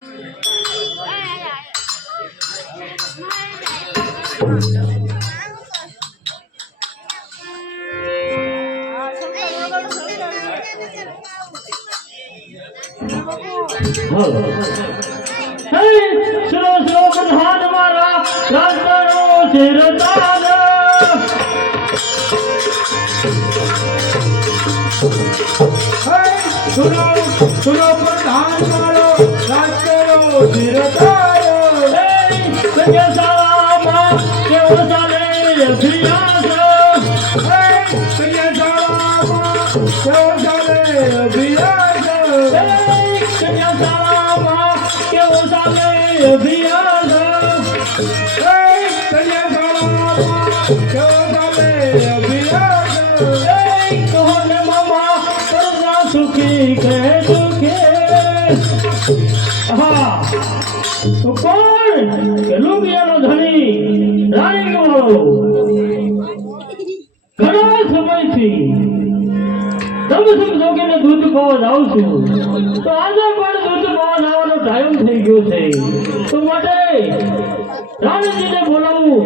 Slow slow પ્રધાન મારા રાજકારો ચિરતાન સુનો પ્રધાન મારો રાજકારો ચિરતાન સજ્ઞામાં કેવો ચાલે અભિયાસ સજ્ઞામાં કેવો ચાલે અભિયાસ સજ્ઞામાં કેવો ચાલે અભિયાસ સજ્ઞામાં કેવો ચાલે અભિયાસ કોને મામા કરજા સુખી કે સુખે હા તો કોણ કે લુંગિયાનો ધણી રાણી વાળો ઘણા સમયથી તમે જોગીને દૂધ પાવા જાઉં છું તો આજે પણ દૂધ પાવા જવાનો ટાઈમ થઈ ગયો છે તો માટે રાણીજીને બોલાવું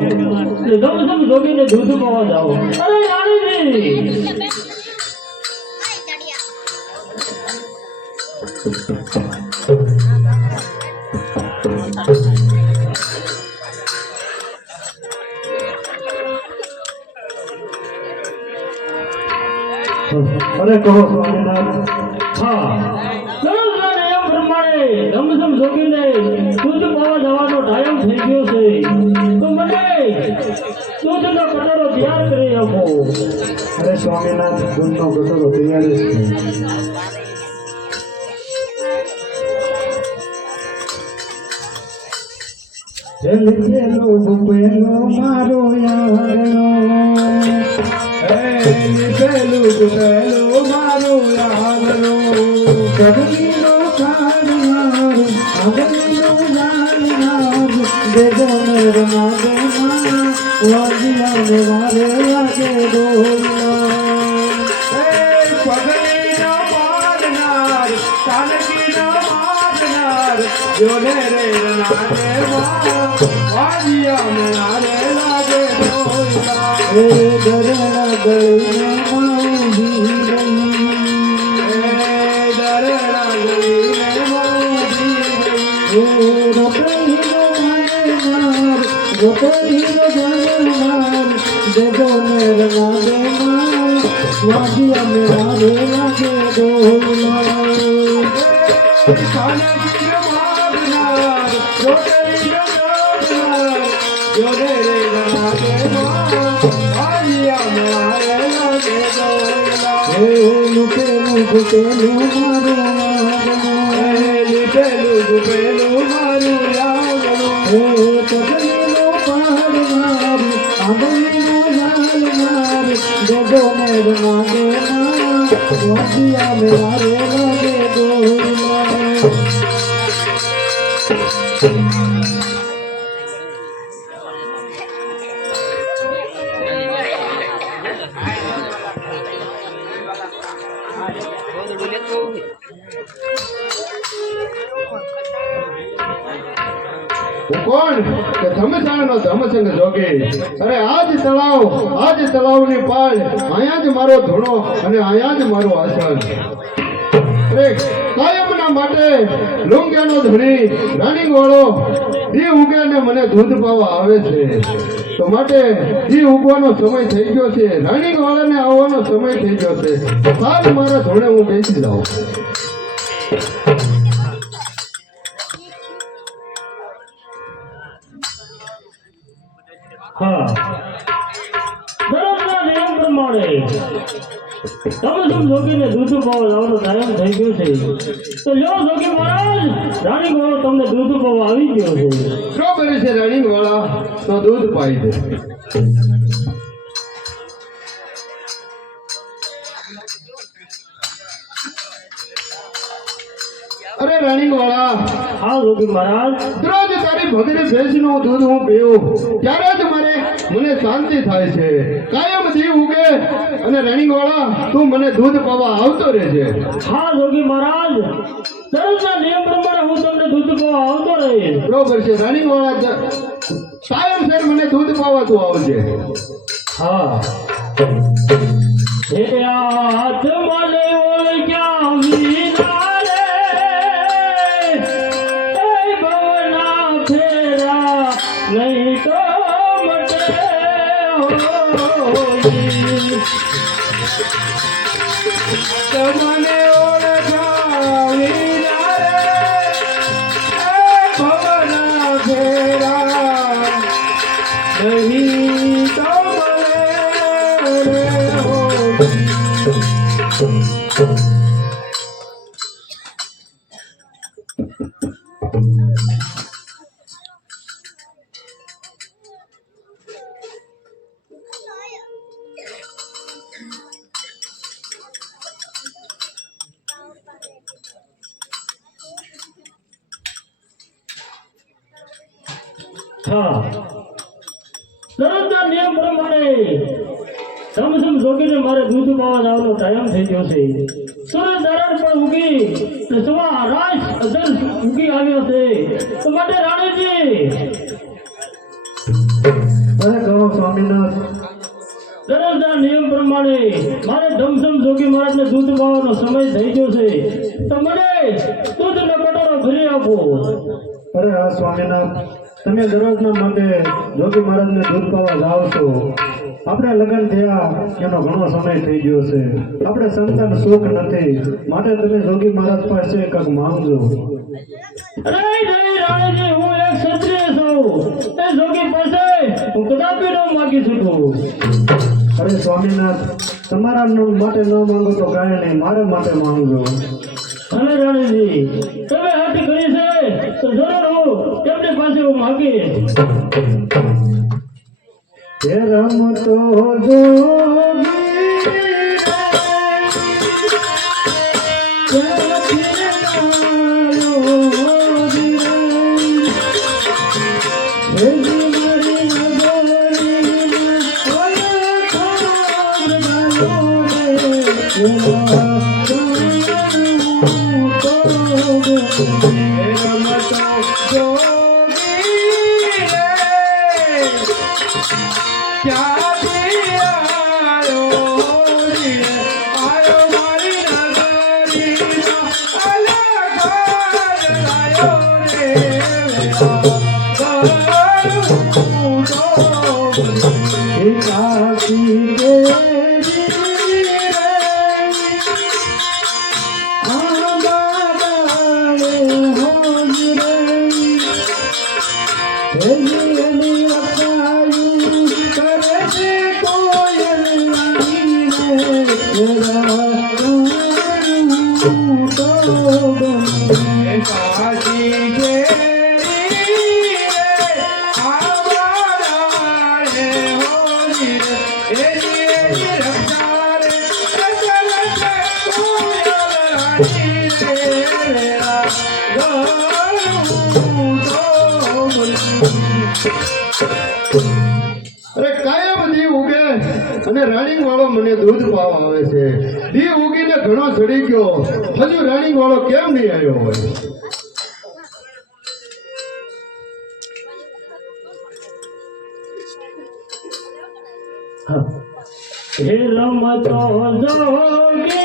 એટલે તમે જોગીને દૂધ પાવા જાઓ. અરે રાણીજી અરે કહો સ્વામિનાથ. હા નિયમ પ્રમાણે ધમધમ જોગીને દૂધ પાવા જવાનો ટાઈમ થઈ ગયો છે તો મને દૂધનો કટોરો તૈયાર કરી આપો. અરે સ્વામિનાથ, દૂધનો કટોરો તૈયાર જ છે. લીધેલો ગુપેલો મારો યારનો, લીધેલો ગુપેલો મારો યારનો, કદમીનો કારનાર આગળનો જાણનાર, દેજો મેરના દેના વાજિયાને મારે લાગે ડોલના. પગલીનો પાડનાર ચાલકીનો મારનાર, જોડે રે નાને વાજિયાને મારે લાગે ડોલના. દરના ગળીને માઉજી રહી, દરના ગળીને માઉજી રહી, રોકડીનો મારનાર રોકડીનો જાણનાર, દેજો મેરના દેનાર વાજિયાને મારે લાગે ડોલના. ચાલકીનો મારનાર રોકડીનો જાણનાર, જોડે રે નાને ગુપેલું મારું યાગનું, પગલીનો પાડનાર આંગળીનો લાલનાર, દેજો મેરના દેનાર વાજિયાને મારે લાગે ડોલના. કોણ કે ધમસાણનો ધમસંગ જોગી. અરે આજ તળાવની પાળ, અહીંયા જ મારો ધૂણો અને અહીંયા જ મારો આસન. અરે કાયમના માટે લુંગિયાનો ધણી રાણી વાળો દી ઉગે ને મને દૂધ પાવા આવે છે. તો માટે દી ઉગવાનો સમય થઈ ગયો છે, રાણી વાળાને આવવાનો સમય થઈ ગયો છે. કાલ મારા ધૂણે હું બેસી જાઉં. હા દરરોજના નિયમ પ્રમાણે તમે જોગીને દૂધ પાવા જવાનો ટાઈમ થઈ ગયો છે તો જો જોગી મહારાજ રાણી વાળો તમને દૂધ પાવા આવી ગયો છે. બરોબર છે રાણી વાળા, તો દૂધ પાઈ દે. અરે રાણી વાળા, હા જોગી મહારાજ, દરરોજ તારી ભગડી ભેંસનું દૂધ હું પીવું ત્યારે જ મને શાંતિ થાય છે. કાયમ દી ઉગે અને રાણી વાળા તું મને દૂધ પાવા આવતો રહેજે. હા જોગી મહારાજ, દરરોજના નિયમ પ્રમાણે હું તમને દૂધ પાવા આવતો રહે. બરોબર છે રાણી વાળા કાયમ સર મને દૂધ પાવા તું આવજે. હા હે હાથ માલે ઓળખ્યા વિના રે એ ભવના ફેરા નહીં તો મટે હોજી. તમને ઓળખ્યા વિના રે એ ભવના ફેરા નહીં તો હા દરરોજના નિયમ પ્રમાણે સમસમ જોગીને મારે દૂધ પાવા જવાનો ટાઈમ થઈ ગયો છે. સૂરજ નારાયણ પણ ઉગી અને સવા રાત અધર ઉગી આવ્યો છે. તો માટે રાણીજી કહો સ્વામીનાથ. દરરોજના નિયમ પ્રમાણે મારે ધમસમ જોગી મહારાજને દૂધ પાવાનો સમય થઈ ગયો છે. તો મને દૂધનો કટોરો ભરી આપો. અરે હા સ્વામીનાથ, તમે દરરોજના માટે જોગી મહારાજને દૂધ પાવા જાઓ છો. આપણે લગ્ન થયા એનો ઘણો સમય થઈ ગયો છે. આપણે સંતાન સુખ નથી, માટે તમે જોગી મહારાજ પાસે કંઈક માંગજો. અરે નહીં રાણીજી, હું એક ક્ષત્રિય છું. એ જોગી પાસે હું કદાપી ન માગી શકું. અરે સ્વામીનાથ, તમારા માટે ન માંગો તો કાંઈ નહીં, મારા માટે માંગજો. અને રાણીજી તમે હાથ કરી છે તો જરૂર હું તેમની પાસે હું માગીશ. હે રમતો જોગી અરે કાયા બધી ઉગે અને રાણી વાળો મને દૂધ પાવા આવે છે. દી ઉગીને ઘણો ચડી ગયો, હજુ રાણી વાળો કેમ નહીં આવ્યો હોય? હે રમતો જોગી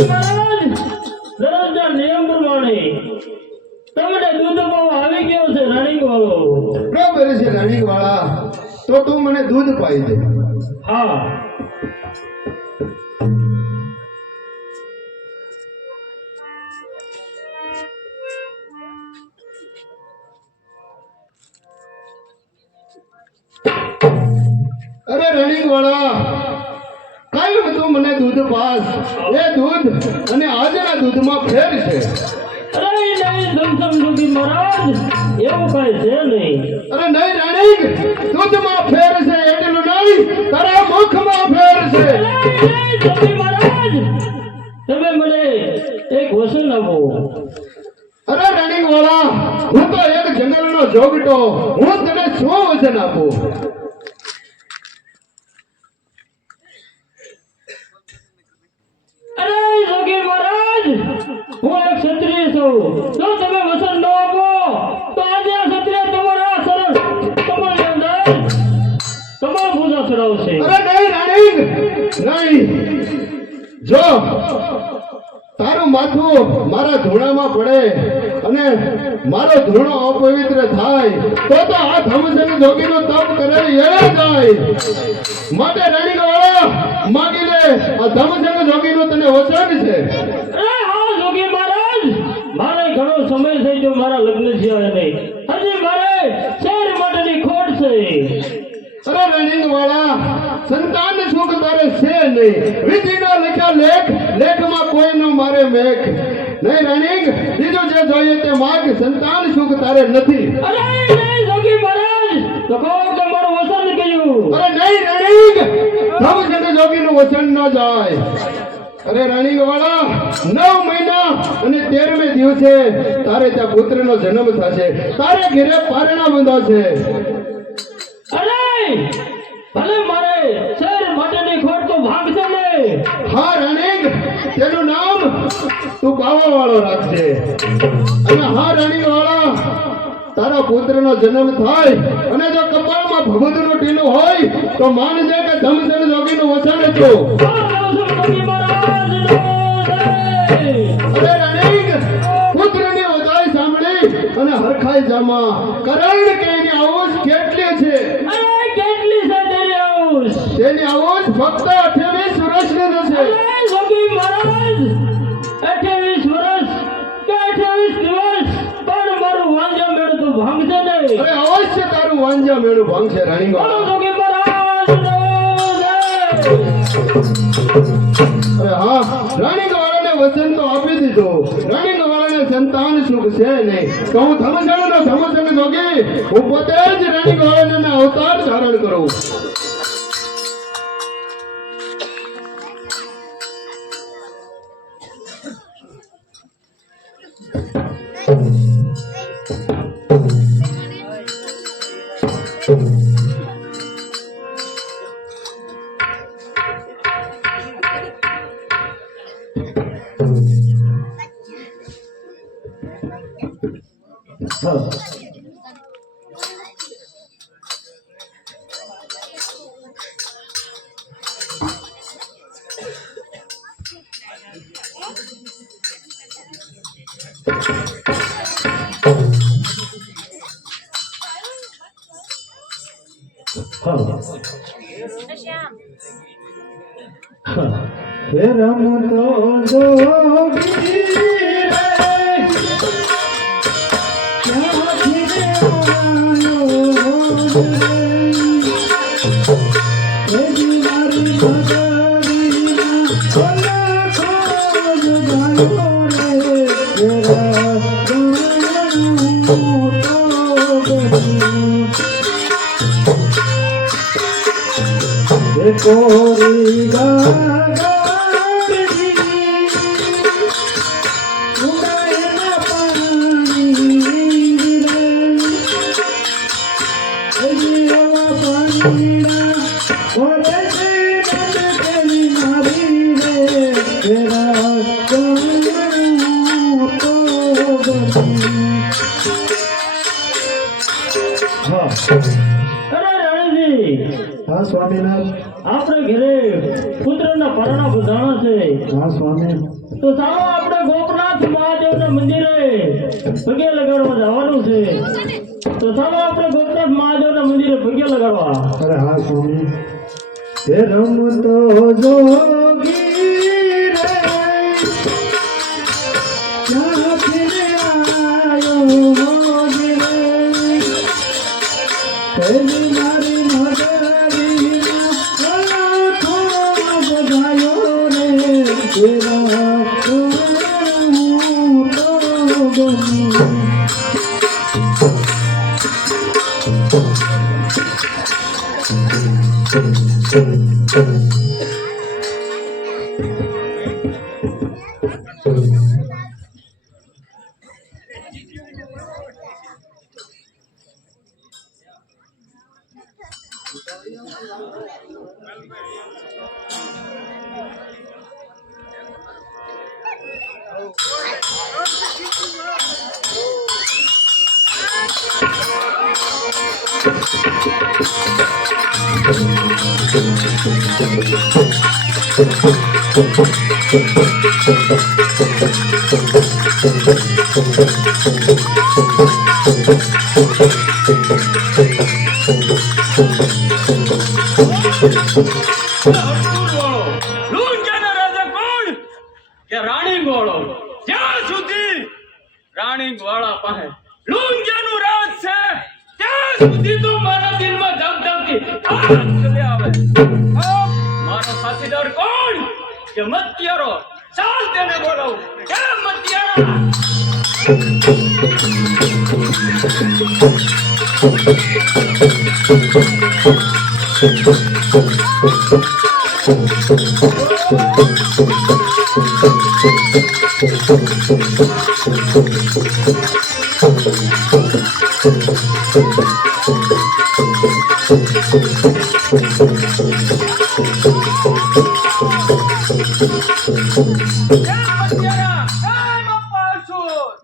Oh, તું મને દૂધ પાઈ દે. હા અરે રણિંગ વાળા, કાલ તું મને દૂધ પાસ. એ દૂધ અને આજના દૂધમાં ફેર છે. અરે નહીં ધમધમ જોગી મહારાજ, એવું કઈ છે નહીં. અરે નહીં રણિંગ, દૂધમાં ફેર છે એટલું નહીં, તારા મુખમાં ફેર છે. અરે નહીં જોગી મહારાજ, તમે મને એક વચન આપો. અરે રણિંગ વાળા, હું તો એક જંગલનો જોગટો, હું તને શું વચન આપું? અરે જોગી મહારાજ, હું એક ક્ષત્રિય છું. જો તમે વચન ન આપો તો આજે આ ક્ષત્રિય તમારા શરણ તમારી અંદર તમામ પૂજા ચડાવશે. અરે નહીં રણિંગ, નહીં. જો તારું માથું મારા ધૂણામાં પડે અને મારો ધૂણો અપવિત્ર થાય તો આ ધમસંગ જોગીનો તપ કરે એળે જાય. માટે રણિંગ વાળા, માગી લે, આ ધમસંગ જોગીનો તને વચન છે. અરે હા જોગી મહારાજ, મારે ઘણો સમય થઈ ગયો મારા લગ્ન થયા નહીં. હજી મારે શેર માટેની ખોટ છે. અરે રણિંગ વાળા, સંતાન સુખ તારે છે નહીં. વિધિના લખ્યા લેખમાં કોઈનો મારે મેઘ નહીં. રણિંગ, બીજું જે જોઈએ તે માગ, સંતાન સુખ તારે નથી. અરે નહીં જોગી મહારાજ, તો કહો કે મારું વચન કહ્યું. અરે નહીં રણિંગ, ધમસંગ જોગીનું વચન ન જાય. અરે રણિંગ વાળા, 9 મહિના અને 13મે દિવસે તારે ત્યાં પુત્રનો જન્મ થશે. તારે ઘરે પારણા બંધાશે. અરે ભલે મારે શેર માટેની ખોટ તો ભાગશે ને. હા રણિંગ, તેનું નામ તું બાવા વાળો રાખજે. અને હા રણિંગ વાળા, તારા પુત્રનો જન્મ થાય અને જો કપાળમાં ભભૂતનું ટીલું હોય તો માનજે કે ધમસંગ જોગીનું વચન હતું. જોગી મહારાજ નો જય. અરે રણિંગ, પુત્રની વધાઈ સાંભળી અને હરખાઈ જામા. કરણ કે એની આવુષ કેટલી છે? અરે કેટલી છે તેરી આયુષ? તેની આવુષ ફક્ત 28 વર્ષની થશે. અરે જોગી મહારાજ, 28 વર્ષ કે 28 દિવસ પણ મારું વાંજા મેળ તો ભાંગશે ને. અરે અવશ્ય તારું વાંજા મેળું ભાંગશે રણિંગ બોલો વાળા. જોગી મહારાજ નો જય. અરે હા, રણિંગ વાળાને વચન તો આપી દીધું. રણિંગ વાળાને સંતાન સુખ છે નહીં. તો હું ધમસંગ જોગી, હું પોતે જ રણિંગ વાળાને અવતાર ધારણ કરું. હા. હે રમતો જોગી રે, ક્યાંથી રે આવ્યો રે, એ મારી ભગરીના ઓલા ખોજ ગાયો રે, જરા ગણું તો ગયું. કોરી ગાગડી ઉડાયના પાણી રે, એવા પાણીના ઓરે છે નટકેલી મારી રે, તેરા ગણું તો ગયું. હા. અરે રણજી, હા સ્વામીનાથ. આપણે ઘરે પુત્રના પરણા બધાણા છે. હા સ્વામી. તો ચાલો આપણે ગોપનાથ મહાદેવના મંદિરે પગે લગાડવા જવાનું છે. તો ચાલો આપણે ગોપનાથ મહાદેવના મંદિરે પગે લગાડવા. અરે હા સ્વામી હે રમતો જોગી રે ક્યાંથી આયો મોગી રે તેની મારી નગરીનો લાખો બધાયો રે તેરા તો ગમી. લુંજાના રાજા કોણ કે રાણી ગોળો? જ્યાં સુધી રાણી ગોળા પાસે લુંજાનું રાજ છે ત્યાં સુધી તો મારા દિલમાં ધગધગતી આગ ચલે આવે. મારો સાથીદાર કોણ કે મતિયારો? ચાલ તેને બોલાવું. કે મતિયારા?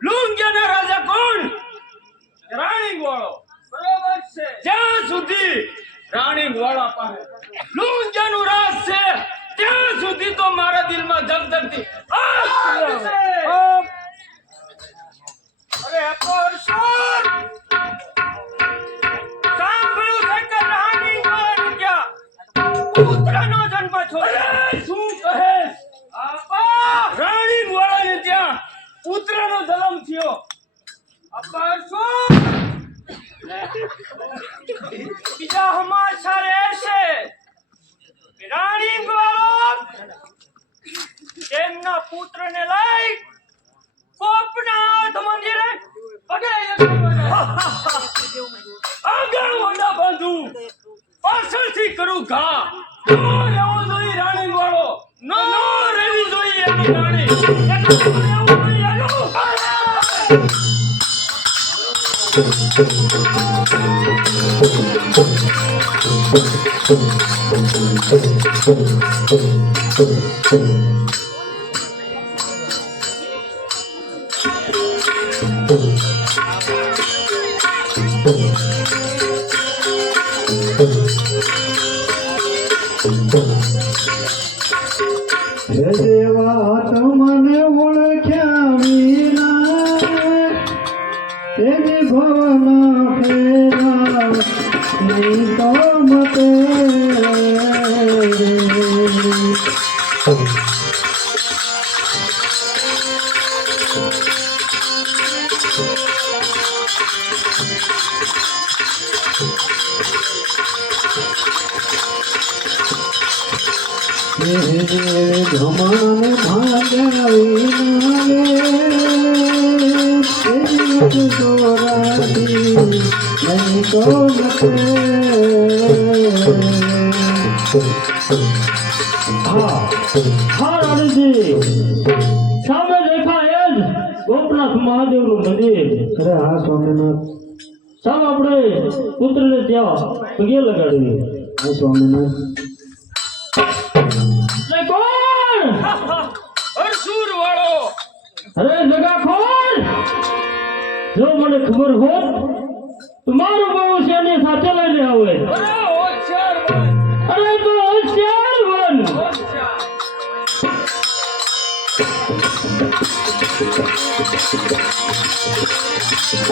લુંજાના રાજા કોણ? રાણી ગોળો. બરોબર છે. જ્યાં સુધી રાણી ગોળા પાસે લુંજાનું રાજ છે ત્યાં સુધી તો મારા દિલમાં ધગધગતી આગ ચલે આવે. અરે પરસોર સાંભળ્યું છે કે રાણી ગોળા ક્યાં પુત્રનો જન્મ થયો? શું કહે આપા? રાણી ગોળાને ત્યાં પુત્રનો જન્મ થયો. આપા શું બીજા હમાસા રહેશે? રાણી ગોળો તેમના પુત્રને લઈ ગોપનાથ મંદિરે પગે લગાડવા. આગળ વંડા બાંધું, પાછળથી કરું ઘા. ન રહેવો જોઈએ રાણી ગોળો, ન રહેવી જોઈએ એની રાણી. રહેવું જોઈએ એનું. હે દેવા તમને ઓળખ્યા વિના તેની ભવના ફેરા ની તો મતે ઘમણ ભાગ્યા હા રાણીજી, સામે દેખાય જ ગોપનાથ મહાદેવનું મંદિર. અરે હા સ્વામીનાથ. ચાલ આપણે પુત્રને ત્યાં પગે લગાડીએ. હા સ્વામીનાથ. અરે કોણ? અરસુર વાળો. અરે જગા કોણ? જો મને ખબર હોત તો મારું બહુ શેની સાથે લઈને આવે. અરે હોશિયાર બન. અરે તો હોશિયાર બન. હોશિયાર.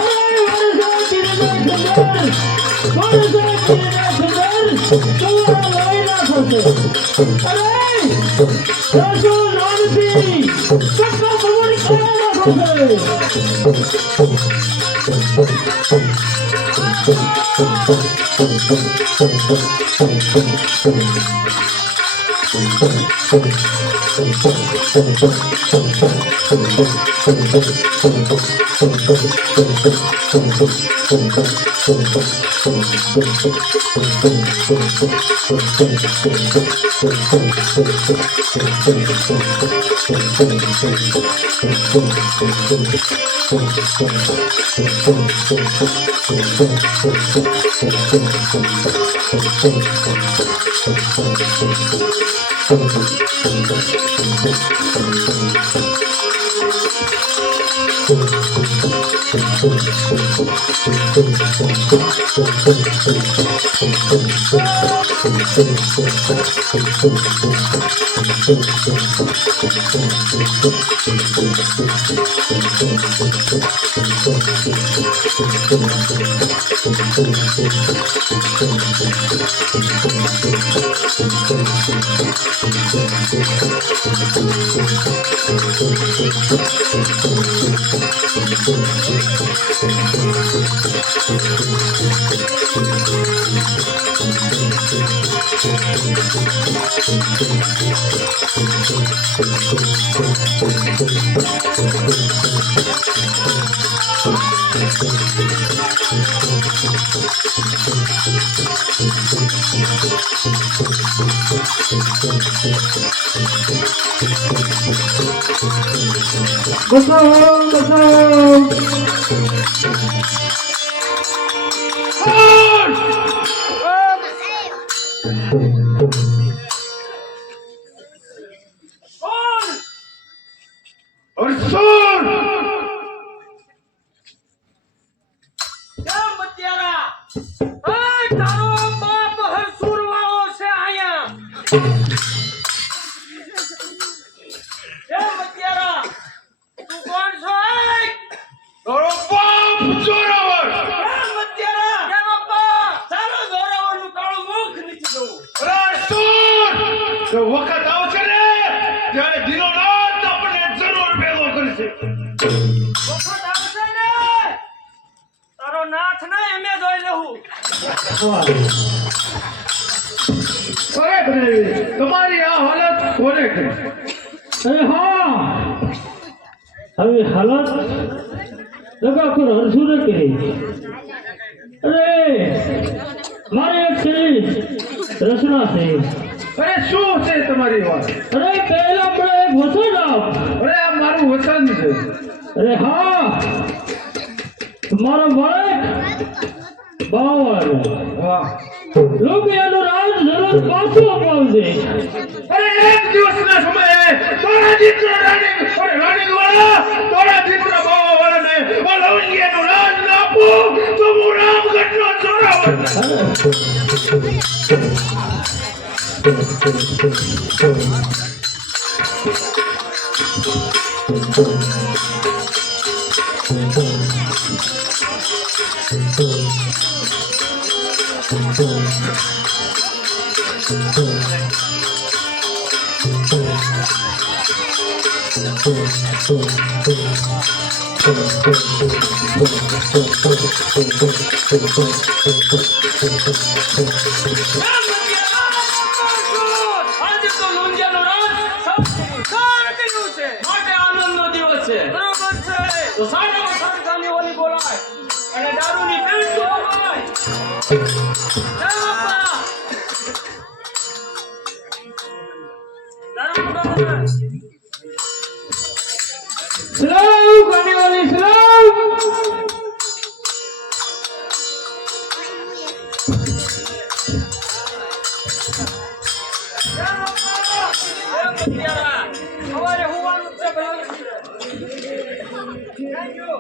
અરે વર્ષો વખત આવશે ને ત્યારે દિનોરાત આપણને જરૂર ભેગો કરશે. વખત આવશે ને તારો નાથ ને એમે જોઈ લેવું. ખરેખર તમારી આ હાલત કોને કરી? અરે હા, હવે હાલત લગાકર હરસુને કરી. અરે મારે એક છે રચના છે. અરે શું છે તમારી વાત? અરે પહેલા આપણે એક વચન આપ. અરે આ મારું વચન છે. અરે હા, મારો બાળક બાવળ હા, રૂપિયાનું રાજ જરૂર પાછું અપાવજે. અરે એક દિવસના સમયે તારા દીકરા રાણી વાળા તારા દીકરા બાવા વાળાને લવંગિયાનું રાજ ના આપું તો હું રામગઢનો ચોરાવર. આજે તો લુંજાનો રાજ સાર કર્યું છે માટે આનંદનો દિવસ છે. બરોબર છે. તો સાડા વસાડ ગામની ઓલી બોલાય અને દારૂની પેટ બોલાય. જય બાપા. દારૂ બોલાય. સલામ ગાડીવાળી સલામ. જય બાપા. જય મતિયારા. સવારે હોવાનું છે ભાઈ. Thank you.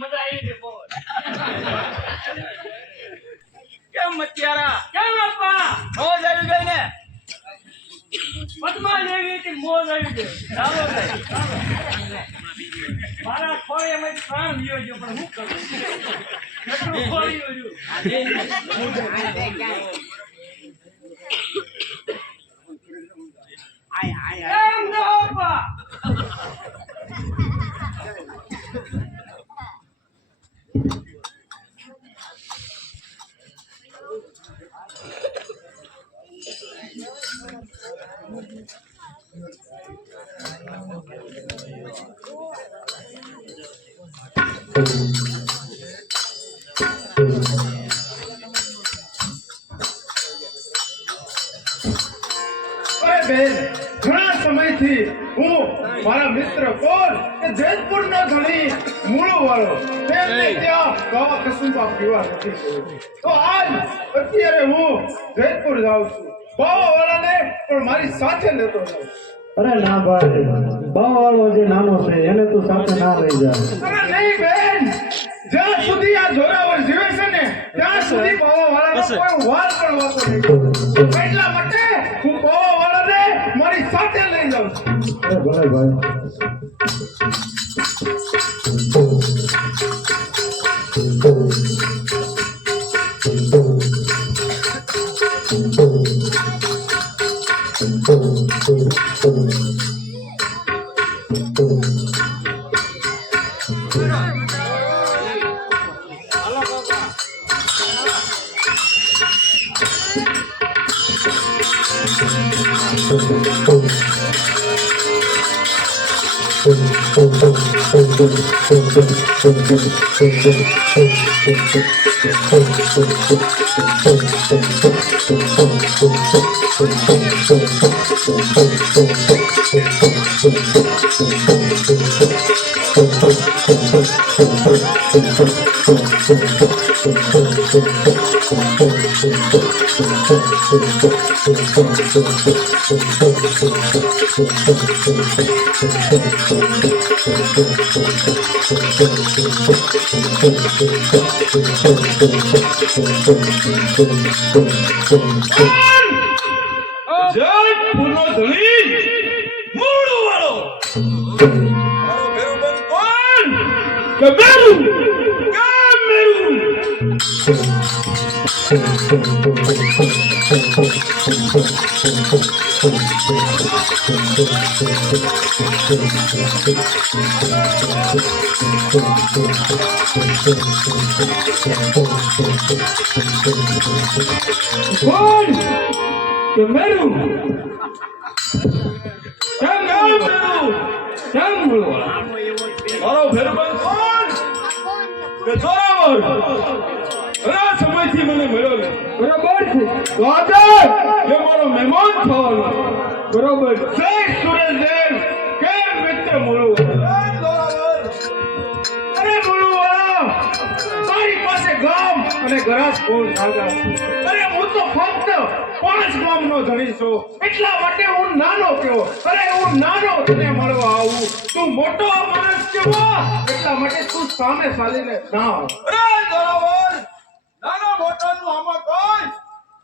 મજા આવી ગઈ બહુ. કેમ મતિયારા? કેમ બાપા? મોજ આવી ગઈ ને? પદ્મા લેવી હતી, મોજ આવી ગઈ. ચાલો ભાઈ, ચાલો. મારા ખોળિયામાંથી પ્રાણ વિયો ગયો, પણ હું કરું? કેટલું ખોળિયું રહ્યું. કેમ ન બાપા? અરે બેન, ઘણા સમયથી હું મારા મિત્ર કોલ કે જેતપુરનો ધણી મૂળો વાળો તેમને ત્યાં દવા કસુંબા પીવા નથી ગયો. તો આજ અત્યારે હું જેતપુર જાઉં છું. બાવા વાળાને પણ મારી સાથે લેતો જાઉં. અરે ના ભાઈ, બાવાળો જે નાનો છે એને તું સાથે ના લઈ જા. અરે નહીં બેન, જ્યાં સુધી આ જોરાવર જીવે છે ને ત્યાં સુધી બાવા વાળાનો કોઈ વાર પણ વાતો નહીં. એટલા માટે હું બાવા વાળાને મારી સાથે લઈ જાઉં છું. અરે ભલે ભાઈ. જેતપુરનો ધણી મૂળો વાળો મારો મેરું બંધ કોણ કે મેરું કે મેરું કોણ કે મેરું કેમ કેમ મેરું મેરું? કેમ બોલવા મારો ભેરુબંધ કોણ? કે જોરાવર ઘણા સમયથી મને મળ્યો ને. બરોબર છે રાજા એ મારો મહેમાન થવાનો. બરોબર જય સુરેશદેવ કેમ મિત્ર મળું? અરે બોલું તારી પાસે ગામ અને ગરાસ કોણ સાગા? અરે હું તો ફક્ત 5 ગામનો ધણી છું, એટલા માટે હું નાનો કેવો. અરે હું નાનો તને મળવા આવું, તું મોટો માણસ કેવો, એટલા માટે તું સામે ચાલીને ના આવ. અરે જોરાવર નાનો મોટાનું આમાં કોઈ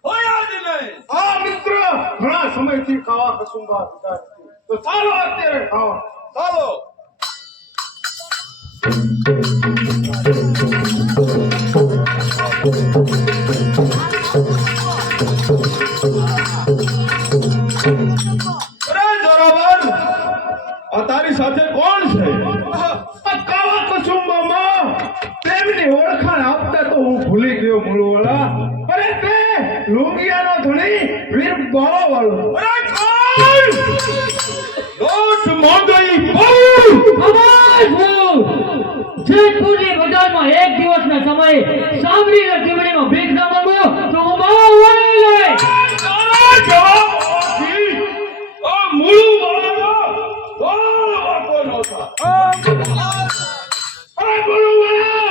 હોય જ નહીં. આ મિત્ર ઘણા સમયથી ખાવા કસુંબા પીધા નથી. તો ચાલો અત્યારે ખાવા. ચાલો. અરે જોરાવર આ તારી સાથે કોણ છે? આ કાવા કસુંબામાં તેમની ઓળખાણ આપતા તો હું ભૂલી ગયો મૂળવાળા. અરે તે લુંગિયાનો ધણી વીર બાવાવાળો. અરે કોણ? લોટ માંગઈ બહુ. અવાજ બોલ જેતપુરની બજારમાં એક દિવસના સમયે સાંભળીને ચીમણીમાં ભીખ ન માંગો તો હું બહુ વળી જાય તારા જવાબ આપી આ મૂળું વાળો નહોતા. અરે મૂળવાળા,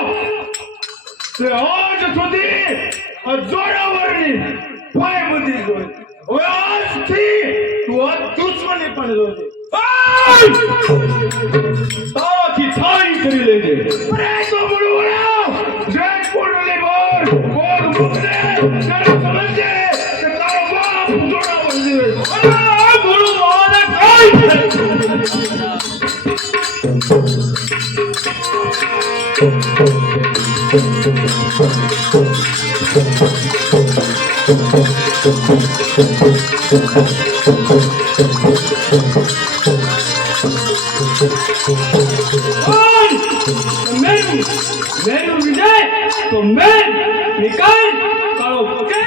તે આજ સુધી આ જોરાવરની ભાઈબંધી જોઈ. હવે આજથી તું આ દુશ્મની પણ જોજે. તારાથી થાળી કરી લેજે. અરે તો મૂળવાળા, જયપુરની બહાર કોણ મૂકને ત્યારે સમજે કે તારો બાપ જોરાવર છે. અરે આ મૂળું વાળાને કઈ મેરું વિજય તો મેં નિકાલ કાળો પોકે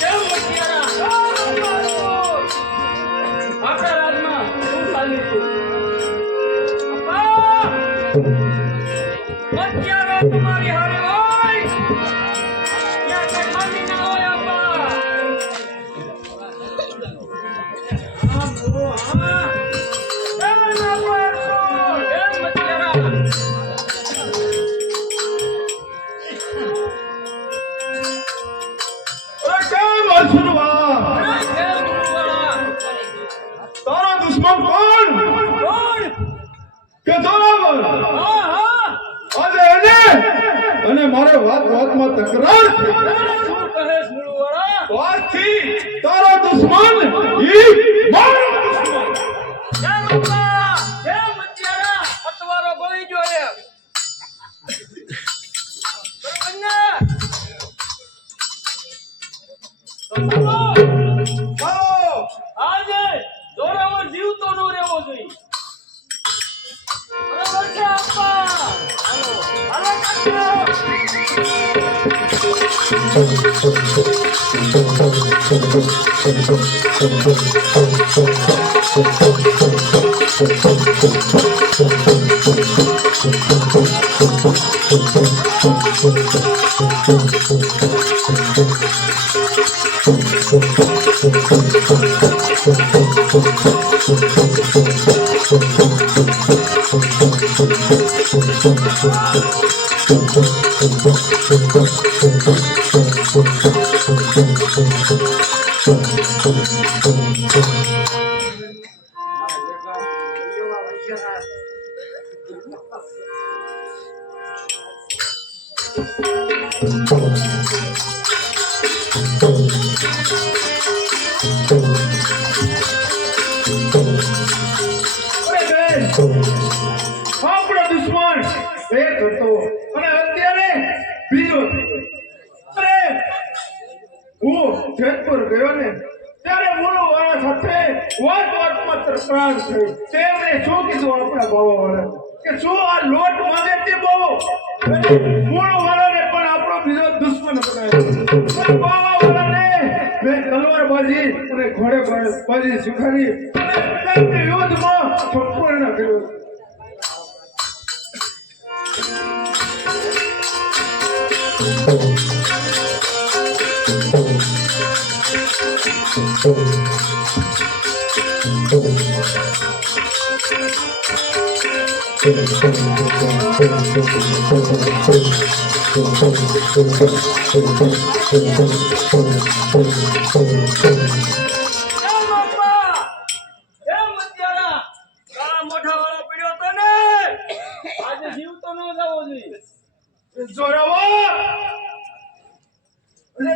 કેમ વટિયારા? આપણા રાજમાં શું ચાલે છે? અપ્પા! વટિયારા તમારી હારે હોય ત્યાં કઈ ખાલી ના હોય અપ્પા. હા બોલો, હા. કેમ ના પાડશો? કેમ વટિયારા? અરે કેમ અર્જુનવા? અરે કેમ ગુરુવાળા? તારો દુશ્મન કોણ? કોણ? કે જોરાવર? હા હા આજે એને અને મારે વાતમાં તકરાર થઈ. શું કહેશ ગુરુવાળા? આજથી તારો દુશ્મન ઈ મારો દુશ્મન. કેમ અપ્પા? કેમ વટિયારા? અતવારો ગોળી જોઈએ. બરોબર ને? તો ચાલો. આજે જોરાવર જીવતો ન રહેવો જોઈએ. બરોબર છે અપ્પા? હાલો હાલો કાકો. આપણો દુશ્મન એક હતો અને અત્યારે બીજો થયો. અરે હું જેતપુર ગયો ને ત્યારે મૂળવાળા સાથે વાતમાં માત્ર પ્રાણ છે તેમણે શું કીધું આપણા બાવાવાળા કે શું આ લોટ માંગે તે બાવો મૂળ વાળાને પણ આપણો બીજો દુશ્મન બનાવ્યો બાવાવાળાને મેં તલવારબાજી અને ઘોડેબાજી શીખવાડી અને યુદ્ધમાં સંપૂર્ણ કર્યો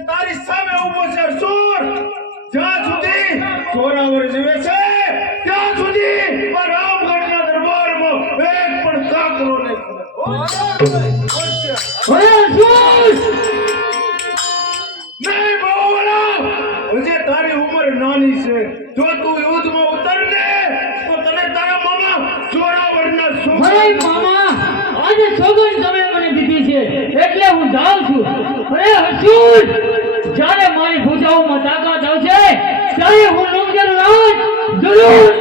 તારી સામે ઉભો છે ચોર જ્યાં સુધી ચોરાવર જીવે છે ત્યાં સુધી રામગઢના દરબારમાં એક પણ દાખલો નહીં બાવાવાળા હજી તારી ઉંમર નાની છે જો તું યુદ્ધમાં ઉતરને તો તને તારા મામા ચોરાવરના મામા આજે સોગંદ તમે મને દીધી છે એટલે હું જાઉં છું. અરે હસુર, જ્યારે મારી ભુજાઓમાં તાકાત આવશે ત્યારે હું લુંગેનું રાજ જરૂર.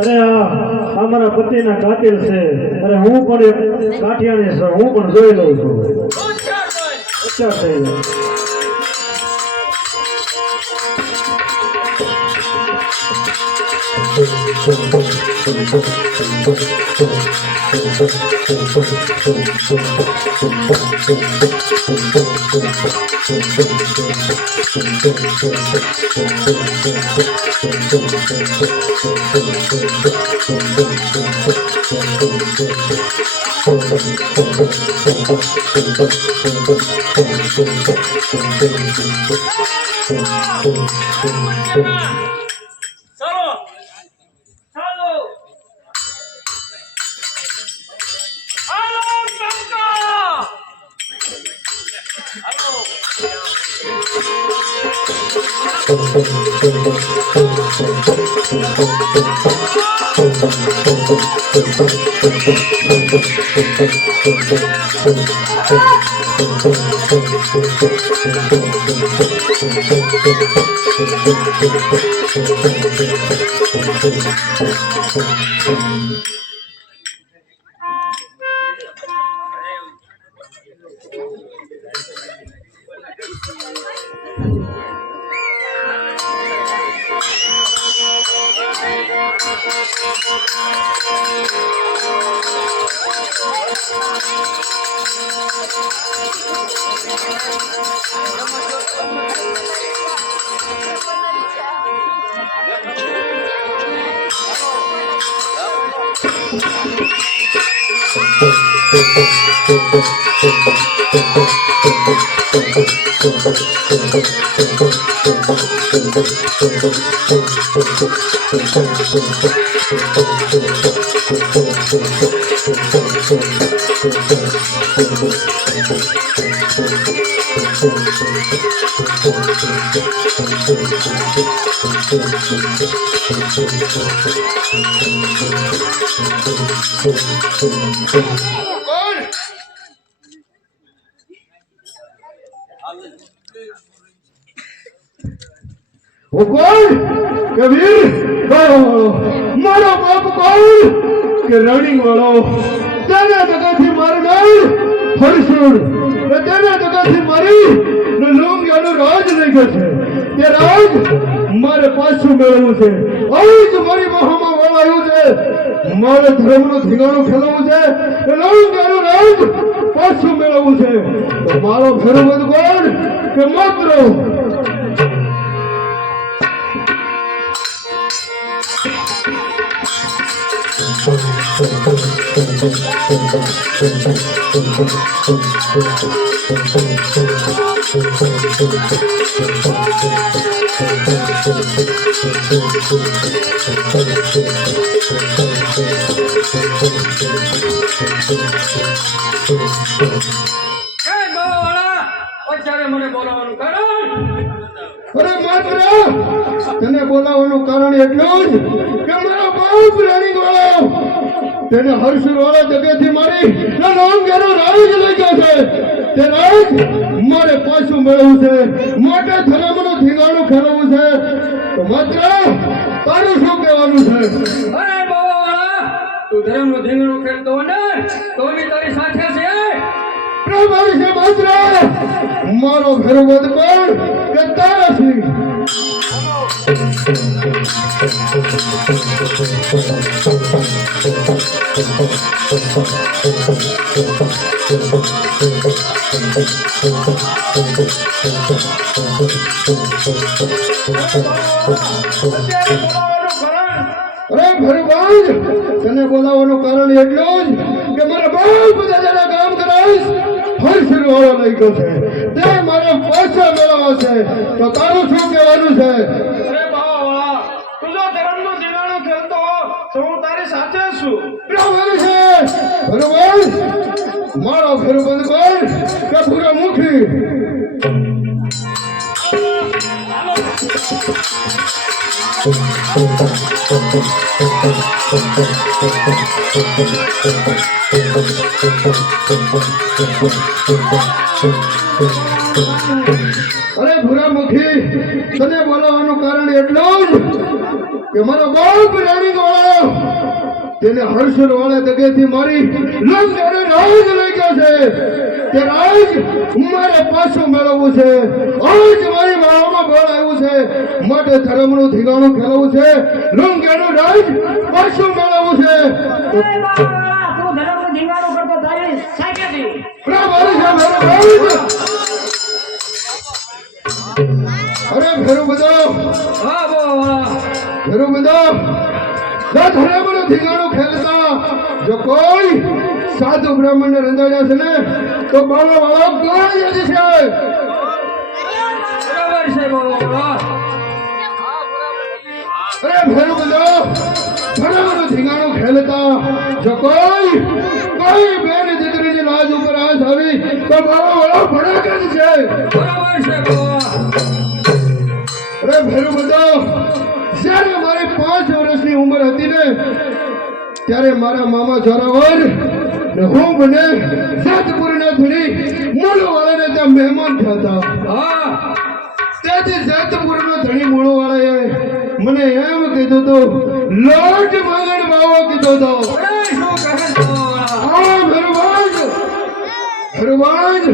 અરે અમારા પતિના કાતિલ છે. અરે હું પણ એક કાઠિયાણી છું, હું પણ જોઈ લઉં છું. અચ્છા થઈ ગયું. Thank you. કોણ? હું કોણ? કબીર મારો બાપ કોણ? કે રનિંગ વાળો તેના દગાથી મારું નામ હરસુર તેના દગાથી મારી ને લોંગિયાનું રાજ લઈ છે તે રાજ મારે પાછું મેળવવું છે આજ મારી મહામાં વળાયું છે મારે ધર્મનું ધીંગાણું ખેલવું છે લોંગિયાનું રાજ પાછું મેળવવું છે તો મારો ફેરવત કોણ કે માત્ર અત્યારે મને બોલાવવાનું કારણ અરે માત્ર તને બોલાવવાનું કારણ એટલું જ કે મારો બાપ રાણી વાળો તેને હર્ષ વાળા જગ્યાથી મારી લોંગેરો રાજ લઈ ગયો છે તે રાજ મારે પાછું મેળવવું છે માટે ધર્મનું ધીંગાણું ખેલવું છે તો માત્ર તારું શું કહેવાનું છે? અરે બાવા તું ધર્મનું ધીંગણું ખેલતો હોય ને તો બી તારી સાથે છે પ્રભુ છે માત્ર મારો ઘરવદ કોણ કે તારા સિંહ અરે ભરવાજ તને બોલાવવાનું કારણ એટલું જ કે મારા બાપ દાદાના કામ કરાવીશ હર્ષ વાળો લઈ ગયો છે તે મારે પાછા મેળવવા છે તો તારું શું કહેવાનું છે? અરે બાવા તું જો ધર્મનું ધીંગાણું ખેલતો હો તો હું તારી સાથે છું બરાબર છે ભરવાજ મારો ઘર બંધ કોણ કે પૂરા મુખી અરે ભૂરામુખી તને બોલાવવાનું કારણ એટલું જ કે મારો બાપ રાણી વાળો તેને હર્ષર વાળા દગેથી મારી લંગરે રાજ લઈ ગયો છે તે રાજ મારે પાછું મેળવવું છે આજ મારી માળામાં બળ આવ્યું છે માટે ધર્મનું ધીંગાણું ખેલવું છે લંગેનું રાજ પાછું મેળવવું છે તું ધર્મનું ધીંગાણું કરતો તારી સાચેથી બરાબર છે મારો અરે ફેરું બધો હા બાવા ફેરું બધો ધર્મનું ધીંગાણું ખેલતા જો કોઈ સાધુ બ્રાહ્મણ ને રંધાડ્યા છે ને તો બાળો વાળો ગણ જ છે બરાબર છે બાવા અરે ફેરું બધો ધર્મનું ધીંગાણું ખેલતા જો કોઈ બેન દીકરીની લાજ ઉપર આંચ આવી તો બાળો વાળો ભડાક જ છે બરાબર છે બાવા અરે ફેરું બધો જ્યારે મારી 5 વર્ષની ઉંમર હતી ને ત્યારે મારા મામા જોરાવર ને હું બને જેતપુરના ધણી મૂળવાળાને ત્યાં મહેમાન થતા હા ત્યાંથી જેતપુરના ધણી મૂળવાળાએ મને એમ કીધું હતું લોટ માંગણ બાવો કીધો હતો અરે શું કહે બાવા આ ભરવાજ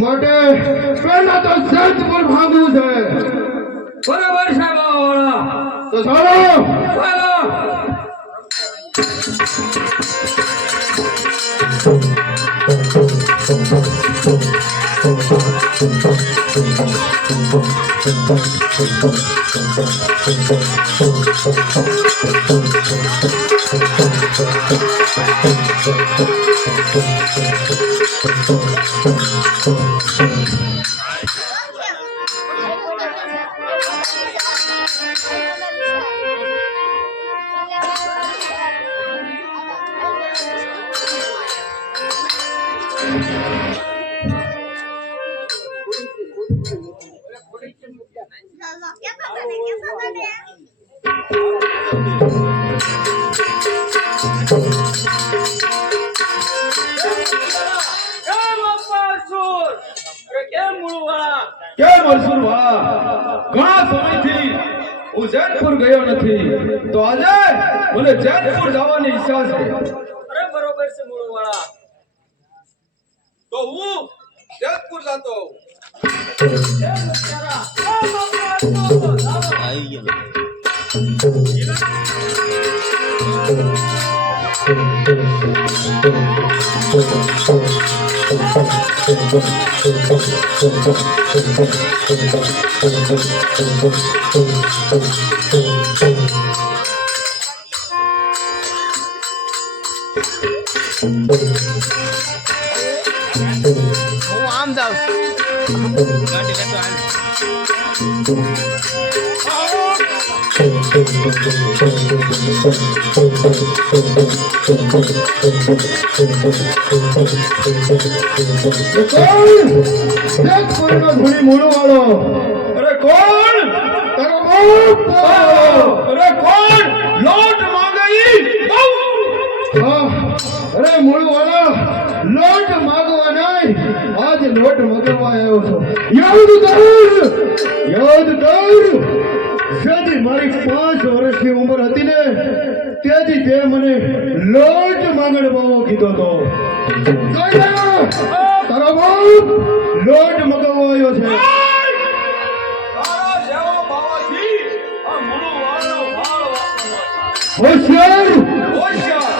માટે પહેલા તો જેતપુર ભાગવું છે બરાબર છે બાવા તો ચાલો ચાલો કેમ અરસુર વાળા ઘણા સમયથી હું જૈનપુર ગયો નથી તો આજે મને જૈનપુર જવાની ઈચ્છા છે અરે બરોબર છે મૂળ વાળા તો હું જૈનપુર જતો હોઉં. હું આમ જાઉં ગાડી લેતો આમ જગતપુરનો ધૂણી મૂળવાળો. અરે કોણ તારો બાપ. અરે કોણ લોટ માંગઈ બહુ હા, અરે મૂળવાળા, લોટ માગવા નહીં, આજ લોટ મગાવવા આવ્યો છો. યાદ કર જેથી મારી 5 વર્ષની ઉંમર હતી ને તેથી તે મને લોટ માંગણવાનો કીધો હતો. તારો બાપ લોટ મગાવવા આવ્યો છે. તારા જેવો બાવાજી આ મુળો વાળો વાળ વાપરવાનો હોશિયાર. હોશિયાર